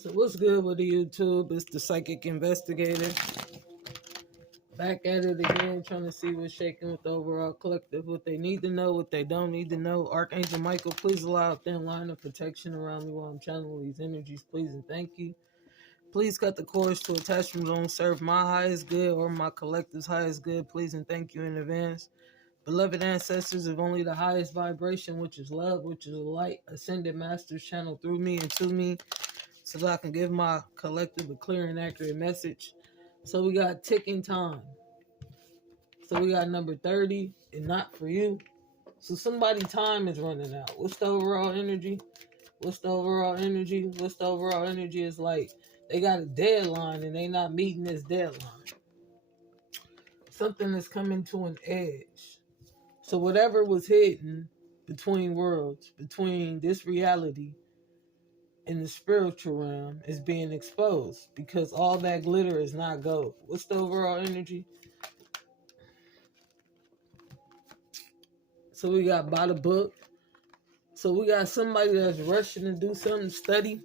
So what's good with the YouTube? It's the Psychic Investigator. Back at it again, trying to see what's shaking with the overall collective, what they need to know, what they don't need to know. Archangel Michael, please allow a thin line of protection around me while I'm channeling these energies, please and thank you. Please cut the cords to attachments don't serve my highest good or my collective's highest good, please and thank you in advance. Beloved ancestors of only the highest vibration, which is love, which is light, ascended masters channel through me and to me, so that I can give my collective a clear and accurate message. So we got ticking time. So we got number 30 and not for you. So somebody time is running out. What's the overall energy? What's the overall energy? What's the overall energy? Is like they got a deadline and they not meeting this deadline. Something is coming to an edge. So whatever was hidden between worlds, between this reality in the spiritual realm, is being exposed because all that glitter is not gold. What's the overall energy? So we got by the book. So we got somebody that's rushing to do something, study.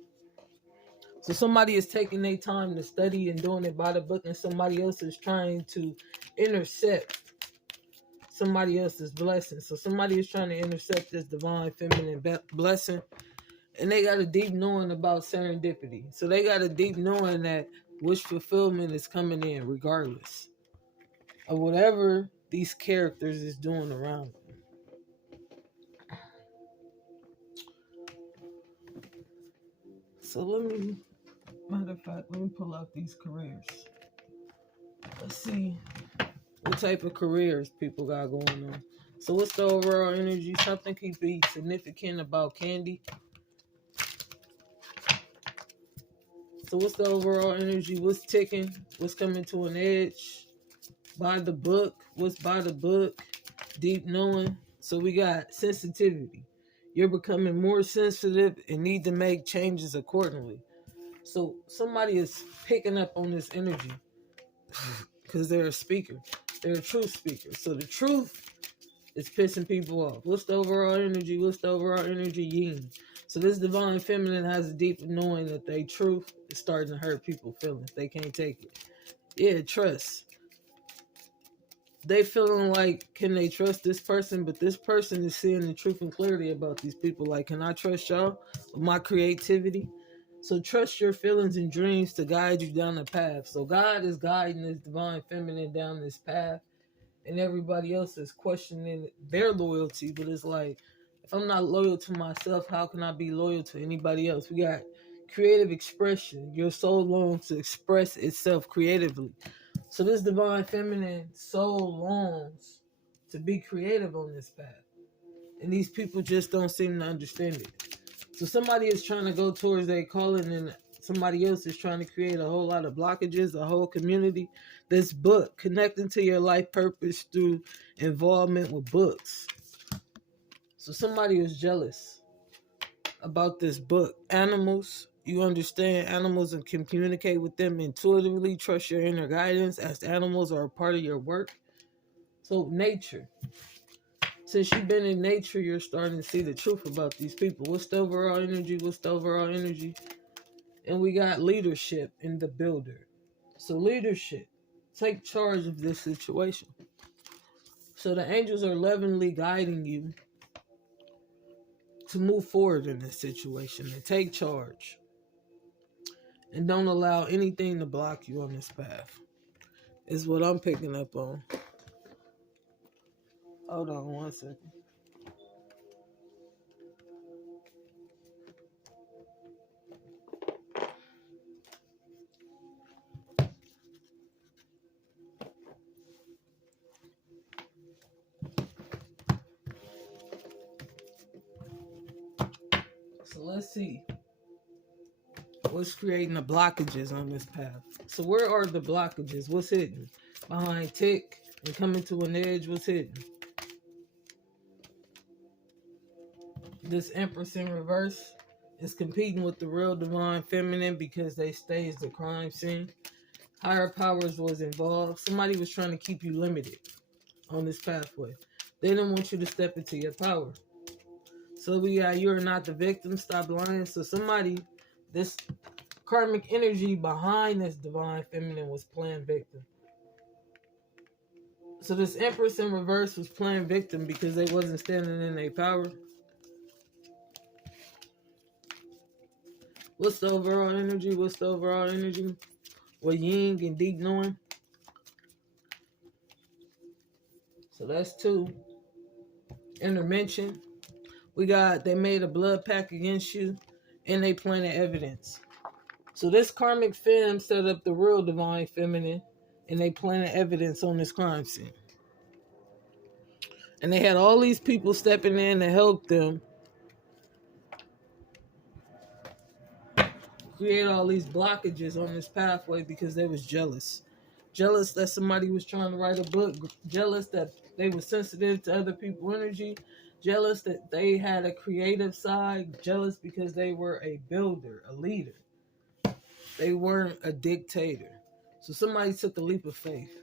So somebody is taking their time to study and doing it by the book, and somebody else is trying to intercept somebody else's blessing. So somebody is trying to intercept this divine feminine blessing. And they got a deep knowing about serendipity. So they got a deep knowing that wish fulfillment is coming in regardless of whatever these characters is doing around them. So matter of fact, let me pull out these careers. Let's see what type of careers people got going on. So what's the overall energy? Something can be significant about candy. So what's the overall energy? What's ticking? What's coming to an edge? By the book. What's by the book? Deep knowing. So we got sensitivity. You're becoming more sensitive and need to make changes accordingly. So somebody is picking up on this energy because they're a speaker. They're a truth speaker. So the truth is pissing people off. What's the overall energy? What's the overall energy? Yin. So this divine feminine has a deep knowing that their truth is starting to hurt people's feelings. They can't take it. Yeah, trust. They feeling like, can they trust this person? But this person is seeing the truth and clarity about these people. Like, can I trust y'all with my creativity? So trust your feelings and dreams to guide you down the path. So God is guiding this divine feminine down this path. And everybody else is questioning their loyalty. But it's like, if I'm not loyal to myself, how can I be loyal to anybody else? We got creative expression. Your soul longs to express itself creatively. So this divine feminine soul longs to be creative on this path. And these people just don't seem to understand it. So somebody is trying to go towards their calling and somebody else is trying to create a whole lot of blockages, a whole community. This book, connecting to your life purpose through involvement with books. So somebody is jealous about this book. Animals, you understand animals and can communicate with them intuitively. Trust your inner guidance as animals are a part of your work. So nature. Since you've been in nature, you're starting to see the truth about these people. What's the overall energy? What's the overall energy? And we got leadership in the builder. So leadership. Take charge of this situation. So the angels are lovingly guiding you to move forward in this situation and take charge. And don't allow anything to block you on this path. Is what I'm picking up on. Hold on one second. So let's see what's creating the blockages on this path. So where are the blockages? What's hidden? Behind tick and coming to an edge, what's hidden? This Empress in reverse is competing with the real divine feminine because they staged the crime scene. Higher powers was involved. Somebody was trying to keep you limited on this pathway. They didn't want you to step into your power. So we got, you're not the victim, stop lying. So somebody, this karmic energy behind this divine feminine was playing victim. So this Empress in reverse was playing victim because they wasn't standing in their power. What's the overall energy? What's the overall energy? With yin and deep knowing. So that's 2. Intervention. We got, they made a blood pact against you and they planted evidence. So this karmic femme set up the real divine feminine and they planted evidence on this crime scene. And they had all these people stepping in to help them create all these blockages on this pathway because they was jealous. Jealous that somebody was trying to write a book. Jealous that they were sensitive to other people's energy. Jealous that they had a creative side. Jealous because they were a builder, a leader. They weren't a dictator. So somebody took a leap of faith.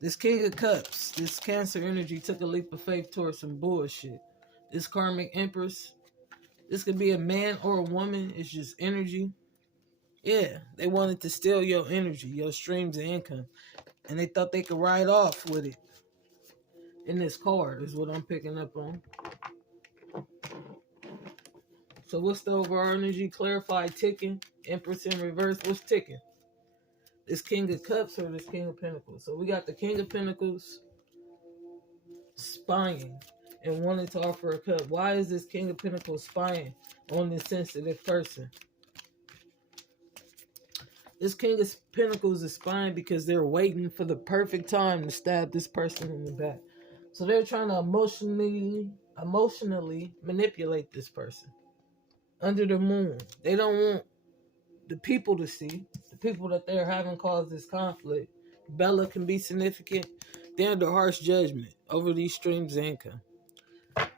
This King of Cups, this Cancer energy took a leap of faith towards some bullshit. This karmic Empress, this could be a man or a woman. It's just energy. Yeah, they wanted to steal your energy, your streams of income. And they thought they could ride off with it. In this card is what I'm picking up on. So what's the overall energy? Clarified ticking. Empress in reverse. What's ticking? This King of Cups or this King of Pentacles? So we got the King of Pentacles spying and wanting to offer a cup. Why is this King of Pentacles spying on this sensitive person? This King of Pentacles is spying because they're waiting for the perfect time to stab this person in the back. So they're trying to emotionally manipulate this person. Under the moon. They don't want the people to see. The people that they're having caused this conflict. Bella can be significant. They're under harsh judgment over these streams of income.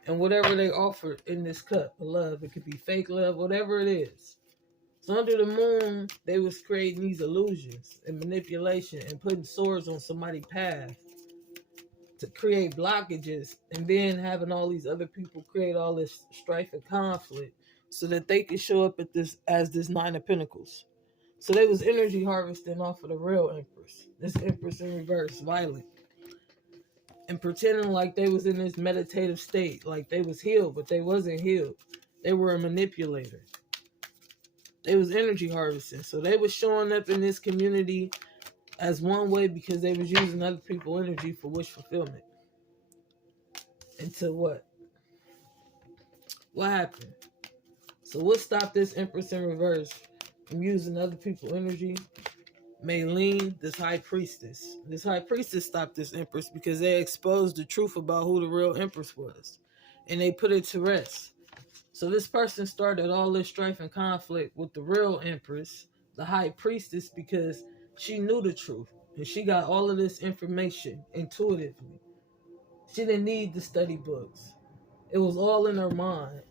And whatever they offer in this cup of love, it could be fake love, whatever it is. So under the moon, they was creating these illusions and manipulation and putting swords on somebody's path to create blockages, and then having all these other people create all this strife and conflict so that they could show up at this as this Nine of Pentacles. So they was energy harvesting off of the real Empress. This Empress in reverse, violent. And pretending like they was in this meditative state, like they was healed, but they wasn't healed. They were a manipulator. They was energy harvesting. So they was showing up in this community as one way because they was using other people's energy for wish fulfillment. And to what? What happened? So what stopped this Empress in reverse from using other people's energy? Maylene, this High Priestess. This High Priestess stopped this Empress because they exposed the truth about who the real Empress was. And they put it to rest. So this person started all this strife and conflict with the real Empress, the High Priestess, because she knew the truth. And she got all of this information intuitively. She didn't need to study books. It was all in her mind.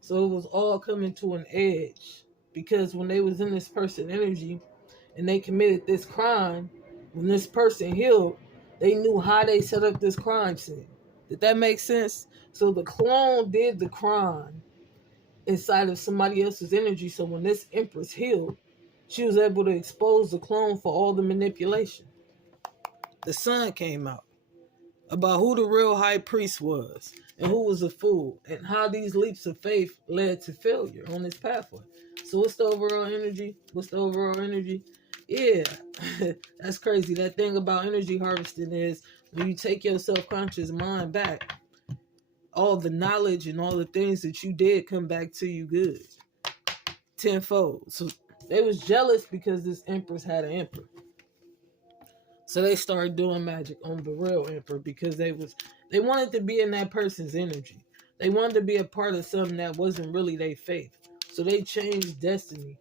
So it was all coming to an edge. Because when they was in this person energy and they committed this crime, when this person healed, they knew how they set up this crime scene. Did that make sense? So the clone did the crime inside of somebody else's energy. So when this Empress healed, she was able to expose the clone for all the manipulation. The sun came out about who the real high priest was and who was a fool and how these leaps of faith led to failure on this pathway. So what's the overall energy? What's the overall energy? Yeah, that's crazy. That thing about energy harvesting is when you take your self-conscious mind back, all the knowledge and all the things that you did come back to you good. Tenfold. So they was jealous because this Empress had an emperor. So they started doing magic on the real emperor because they wanted to be in that person's energy. They wanted to be a part of something that wasn't really their faith. So they changed destiny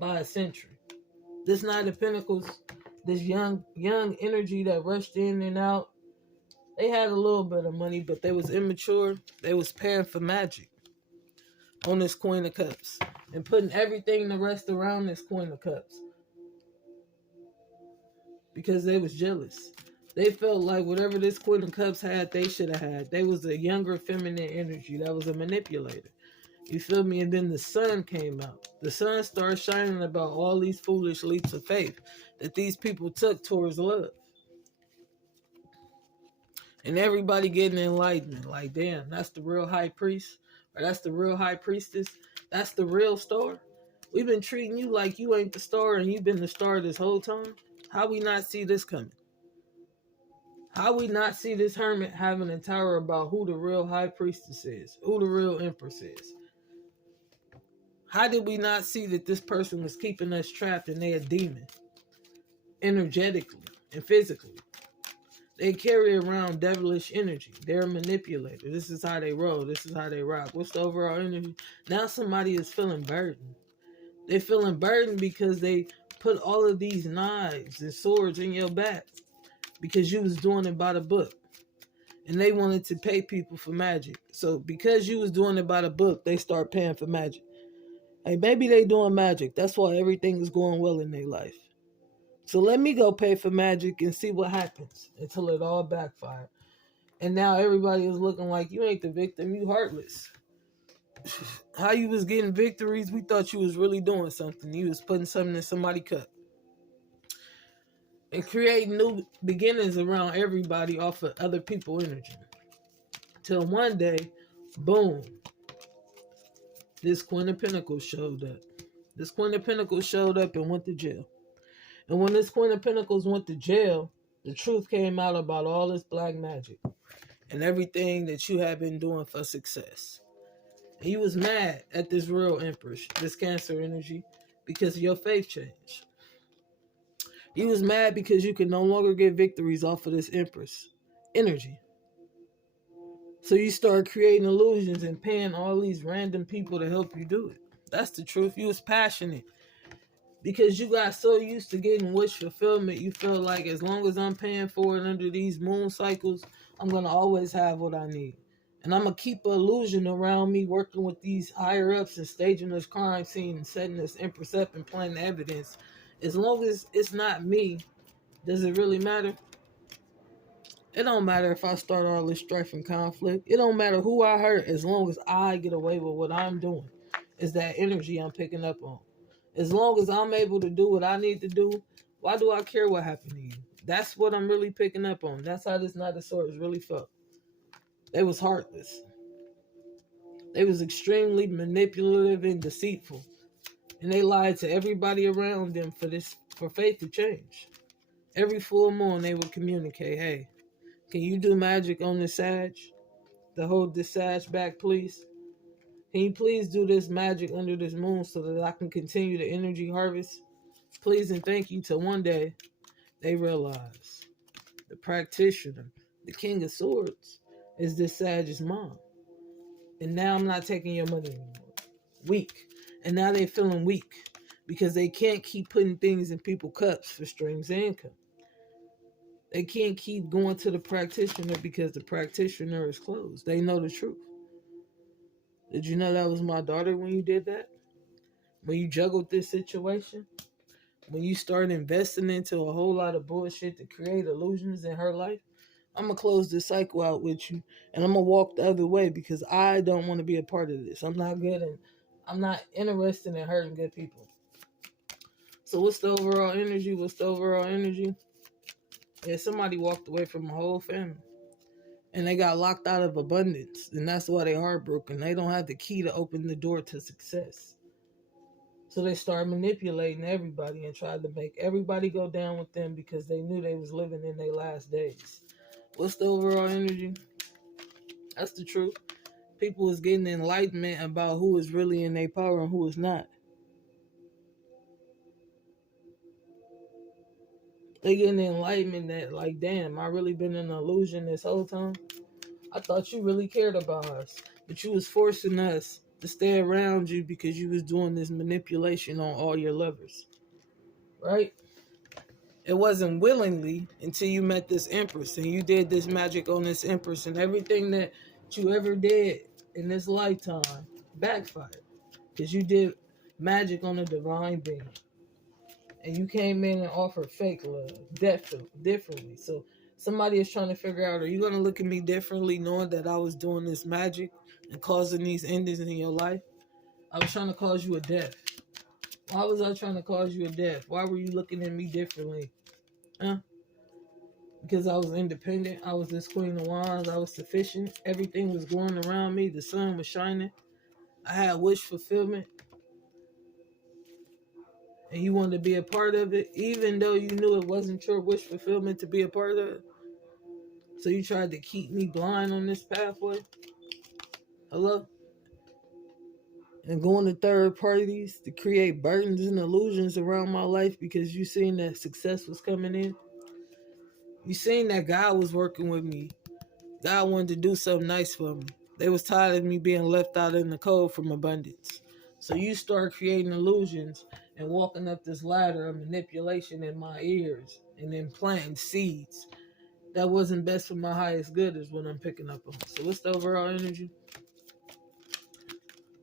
by a century. This Knight of Pentacles, this young energy that rushed in and out, they had a little bit of money, but they was immature. They was paying for magic on this Queen of Cups and putting everything the rest around this Queen of Cups because they was jealous. They felt like whatever this Queen of Cups had, they should have had. They was a younger feminine energy that was a manipulator. You feel me? And then the sun came out. The sun started shining about all these foolish leaps of faith that these people took towards love. And everybody getting enlightenment. Like, damn, that's the real high priest. Or that's the real high priestess. That's the real star. We've been treating you like you ain't the star and you've been the star this whole time. How we not see this coming? How we not see this hermit having a tower about who the real high priestess is? Who the real empress is? How did we not see that this person was keeping us trapped and they a demon? Energetically and physically. They carry around devilish energy. They're a manipulator. This is how they roll. This is how they rock. What's the overall energy? Now somebody is feeling burdened. They're feeling burdened because they put all of these knives and swords in your back because you was doing it by the book. And they wanted to pay people for magic. So because you was doing it by the book, they start paying for magic. Hey, maybe they doing magic. That's why everything is going well in their life. So let me go pay for magic and see what happens until it all backfired. And now everybody is looking like you ain't the victim, you heartless. How you was getting victories, we thought you was really doing something. You was putting something in somebody's cup. And creating new beginnings around everybody off of other people's energy. Till one day, boom, this Queen of Pentacles showed up. This Queen of Pentacles showed up and went to jail. And when this Queen of Pentacles went to jail, the truth came out about all this black magic and everything that you have been doing for success. And you was mad at this real empress, this Cancer energy, because of your faith change. You was mad because you could no longer get victories off of this empress energy. So you started creating illusions and paying all these random people to help you do it. That's the truth. You was passionate. Because you got so used to getting wish fulfillment, you feel like as long as I'm paying for it under these moon cycles, I'm going to always have what I need. And I'm going to keep an illusion around me working with these higher ups and staging this crime scene and setting this empress up and planting evidence. As long as it's not me, does it really matter? It don't matter if I start all this strife and conflict. It don't matter who I hurt as long as I get away with what I'm doing. It's that energy I'm picking up on. As long as I'm able to do what I need to do, why do I care what happened to you? That's what I'm really picking up on. That's how this Knight of Swords really felt. They was heartless. They was extremely manipulative and deceitful. And they lied to everybody around them for faith to change. Every full moon they would communicate, hey, can you do magic on this Sag? To hold this Sag back, please? Can you please do this magic under this moon so that I can continue the energy harvest? Please and thank you. Till one day they realize the practitioner, the King of Swords, is this Sag's mom. And now I'm not taking your money anymore. Weak. And now they're feeling weak because they can't keep putting things in people's cups for streams of income. They can't keep going to the practitioner because the practitioner is closed. They know the truth. Did you know that was my daughter when you did that? When you juggled this situation? When you started investing into a whole lot of bullshit to create illusions in her life? I'm going to close this cycle out with you and I'm going to walk the other way because I don't want to be a part of this. I'm not good and I'm not interested in hurting good people. So what's the overall energy? What's the overall energy? Yeah, somebody walked away from a whole family. And they got locked out of abundance. And that's why they're heartbroken. They don't have the key to open the door to success. So they started manipulating everybody and tried to make everybody go down with them because they knew they was living in their last days. What's the overall energy? That's the truth. People is getting enlightenment about who is really in their power and who is not. They getting enlightenment that like, damn, I really been in an illusion this whole time. I thought you really cared about us, but you was forcing us to stay around you because you was doing this manipulation on all your lovers, right? It wasn't willingly until you met this empress and you did this magic on this empress and everything that you ever did in this lifetime backfired because you did magic on a divine being. And you came in and offered fake love, differently. So somebody is trying to figure out, are you going to look at me differently knowing that I was doing this magic and causing these endings in your life? I was trying to cause you a death. Why was I trying to cause you a death? Why were you looking at me differently? Huh? Because I was independent. I was this Queen of Wands. I was sufficient. Everything was going around me. The sun was shining. I had wish fulfillment. And you wanted to be a part of it, even though you knew it wasn't your wish fulfillment to be a part of it. So you tried to keep me blind on this pathway. Hello? And going to third parties to create burdens and illusions around my life because you seen that success was coming in. You seen that God was working with me. God wanted to do something nice for me. They was tired of me being left out in the cold from abundance. So you start creating illusions and walking up this ladder of manipulation in my ears and then planting seeds. That wasn't best for my highest good is what I'm picking up on. So what's the overall energy?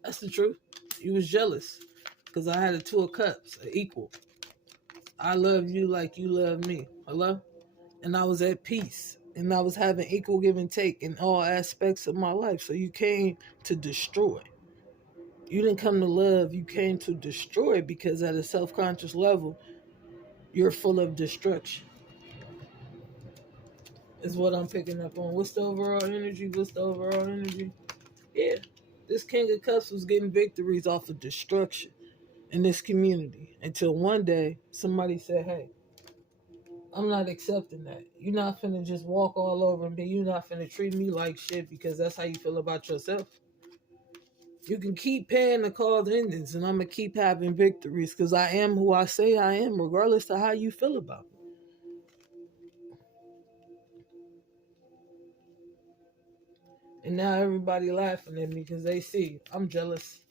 That's the truth. You was jealous because I had a 2 of cups, an equal. I love you like you love me. Hello? And I was at peace. And I was having equal give and take in all aspects of my life. So you came to destroy. You didn't come to love. You came to destroy because at a self-conscious level, you're full of destruction. Is what I'm picking up on. What's the overall energy? What's the overall energy? Yeah. This King of Cups was getting victories off of destruction in this community until one day somebody said, hey, I'm not accepting that. You're not finna just walk all over me. You're not finna treat me like shit because that's how you feel about yourself. You can keep paying the called endings and I'm going to keep having victories because I am who I say I am regardless of how you feel about me. And now everybody laughing at me because they see I'm jealous.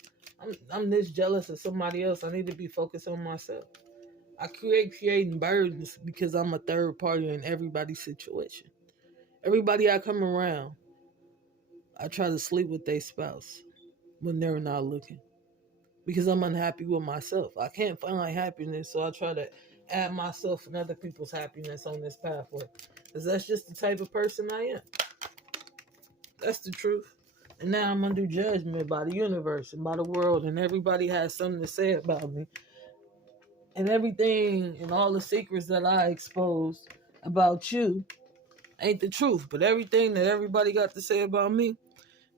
I'm this jealous of somebody else. I need to be focused on myself. I creating burdens because I'm a third party in everybody's situation. Everybody I come around, I try to sleep with their spouse when they're not looking because I'm unhappy with myself. I can't find happiness, so I try to add myself and other people's happiness on this pathway because that's just the type of person I am. That's the truth. And now I'm under judgment by the universe and by the world, and everybody has something to say about me. And everything and all the secrets that I exposed about you ain't the truth, but everything that everybody got to say about me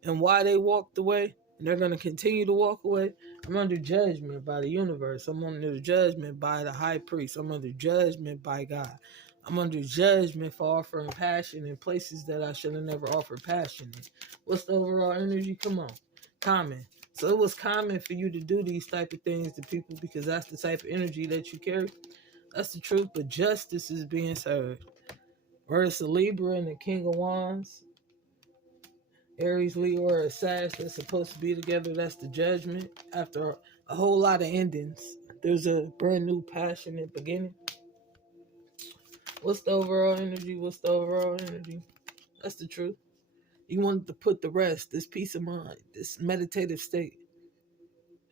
and why they walked away, and they're going to continue to walk away, I'm under judgment by the universe. I'm under judgment by the high priest. I'm under judgment by God. I'm under judgment for offering passion in places that I should have never offered passion in. What's the overall energy? Come on. Common. So it was common for you to do these type of things to people because that's the type of energy that you carry. That's the truth, but justice is being served. Whereas the Libra and the King of Wands, Aries, Leo, or a Sag that's supposed to be together, that's the judgment. After a whole lot of endings, there's a brand new passionate beginning. What's the overall energy? What's the overall energy? That's the truth. You want to put the rest, this peace of mind, this meditative state.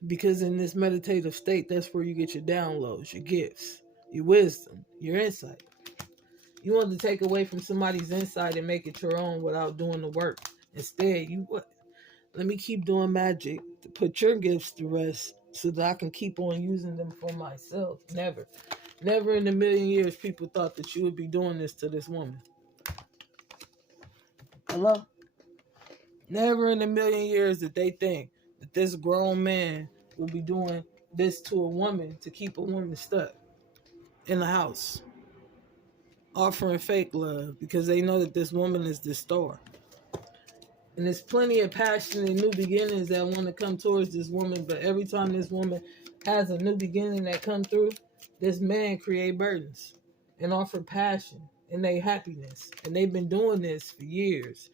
Because in this meditative state, that's where you get your downloads, your gifts, your wisdom, your insight. You want to take away from somebody's insight and make it your own without doing the work. Instead, you what? Let me keep doing magic to put your gifts to rest so that I can keep on using them for myself. Never. Never in a million years people thought that you would be doing this to this woman. Hello? Never in a million years did they think that this grown man would be doing this to a woman to keep a woman stuck in the house. Offering fake love because they know that this woman is the star. And there's plenty of passion and new beginnings that want to come towards this woman, but every time this woman has a new beginning that come through, this man create burdens and offer passion and they happiness. And they've been doing this for years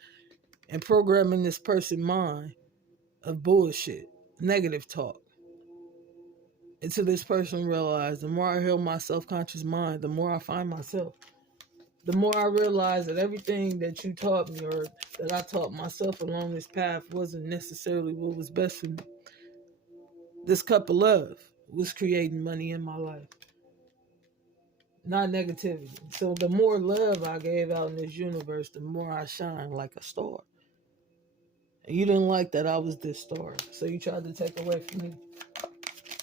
and programming this person's mind of bullshit, negative talk. Until this person realized the more I heal my self-conscious mind, the more I find myself. The more I realize that everything that you taught me or that I taught myself along this path wasn't necessarily what was best for me. This cup of love was creating money in my life, not negativity. So the more love I gave out in this universe, the more I shine like a star. And you didn't like that I was this star. So you tried to take away from me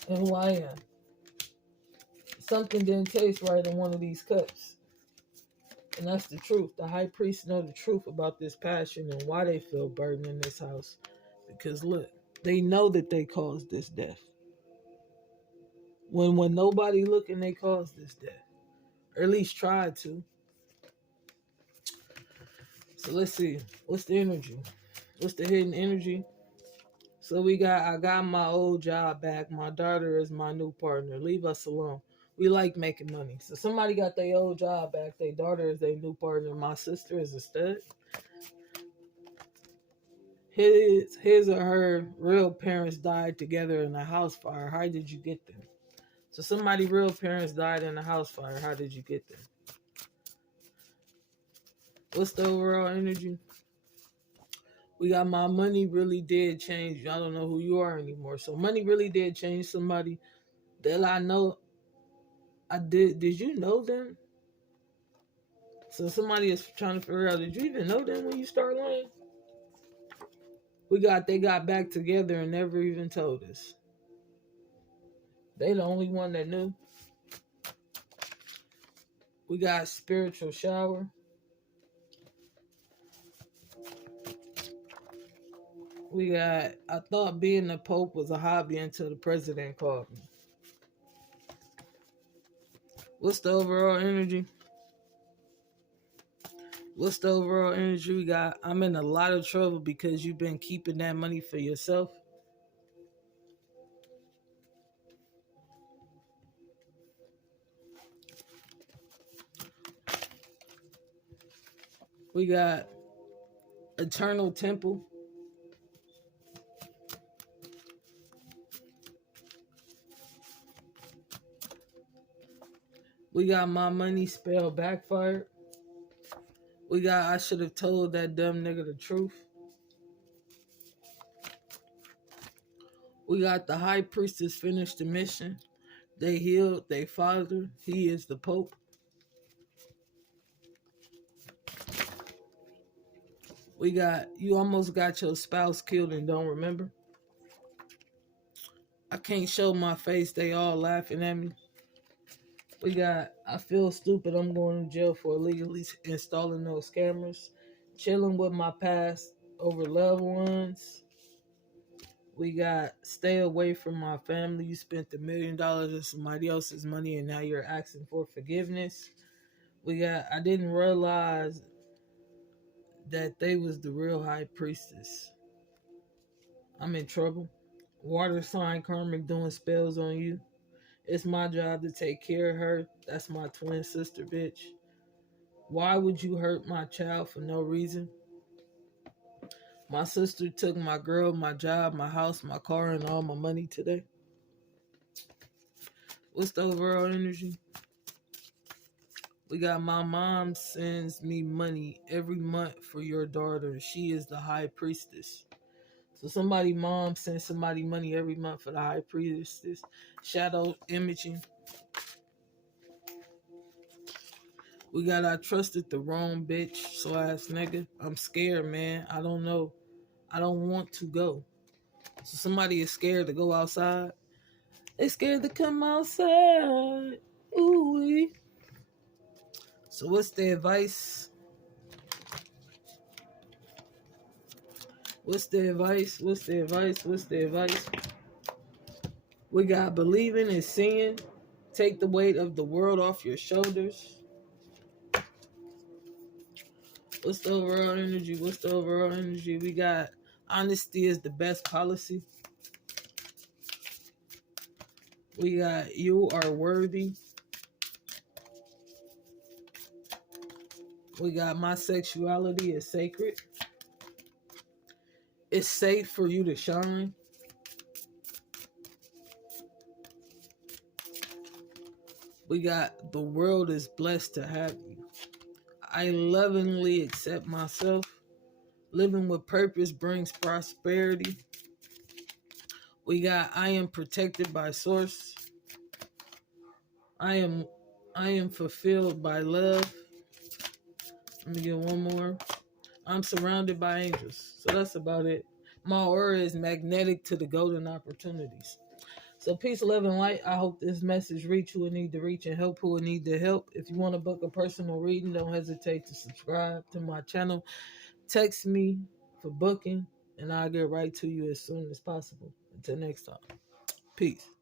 and who I am. Something didn't taste right in one of these cups. And that's the truth. The high priest know the truth about this passion and why they feel burdened in this house. Because look, they know that they caused this death. When nobody looking, they caused this death. Or at least tried to. So let's see. What's the energy? What's the hidden energy? So I got my old job back. My daughter is my new partner. Leave us alone. We like making money. So somebody got their old job back. Their daughter is their new partner. My sister is a stud. His or her real parents died together in a house fire. How did you get them? So somebody real parents died in a house fire. How did you get them? What's the overall energy? We got my money really did change. I don't know who you are anymore. So money really did change somebody that I know. I did. Did you know them? So somebody is trying to figure out, did you even know them when you start lying? They got back together and never even told us. They the only one that knew. We got spiritual shower. I thought being the Pope was a hobby until the president called me. What's the overall energy? What's the overall energy we got? I'm in a lot of trouble because you've been keeping that money for yourself. We got eternal temple. We got my money spell backfired. We got I should have told that dumb nigga the truth. We got the high priestess finished the mission. They healed their father. He is the Pope. We got you almost got your spouse killed and don't remember. I can't show my face. They all laughing at me. We got I feel stupid. I'm going to jail for illegally installing those cameras. Chilling with my past over loved ones. We got stay away from my family. You spent $1 million on somebody else's money and now you're asking for forgiveness. We got I didn't realize that they was the real high priestess. I'm in trouble. Water sign karmic doing spells on you. It's my job to take care of her. That's my twin sister, bitch. Why would you hurt my child for no reason? My sister took my girl, my job, my house, my car, and all my money today. What's the overall energy? We got my mom sends me money every month for your daughter. She is the high priestess. So somebody mom sends somebody money every month for the high priestess. Shadow imaging. We got I trusted the wrong bitch, so ass nigga. I'm scared, man. I don't know. I don't want to go. So somebody is scared to go outside. They scared to come outside. Ooh-wee. So what's the advice? What's the advice? What's the advice? What's the advice? We got believing and seeing. Take the weight of the world off your shoulders. What's the overall energy? What's the overall energy? We got honesty is the best policy. We got you are worthy. We got my sexuality is sacred. It's safe for you to shine. We got the world is blessed to have you. I lovingly accept myself. Living with purpose brings prosperity. We got I am protected by source. I am fulfilled by love. Let me get one more. I'm surrounded by angels. So that's about it. my aura is magnetic to the golden opportunities. So peace, love, and light. I hope this message reach who it need to reach and help who it need to help. If you want to book a personal reading, don't hesitate to subscribe to my channel. Text me for booking, and I'll get right to you as soon as possible. Until next time, peace.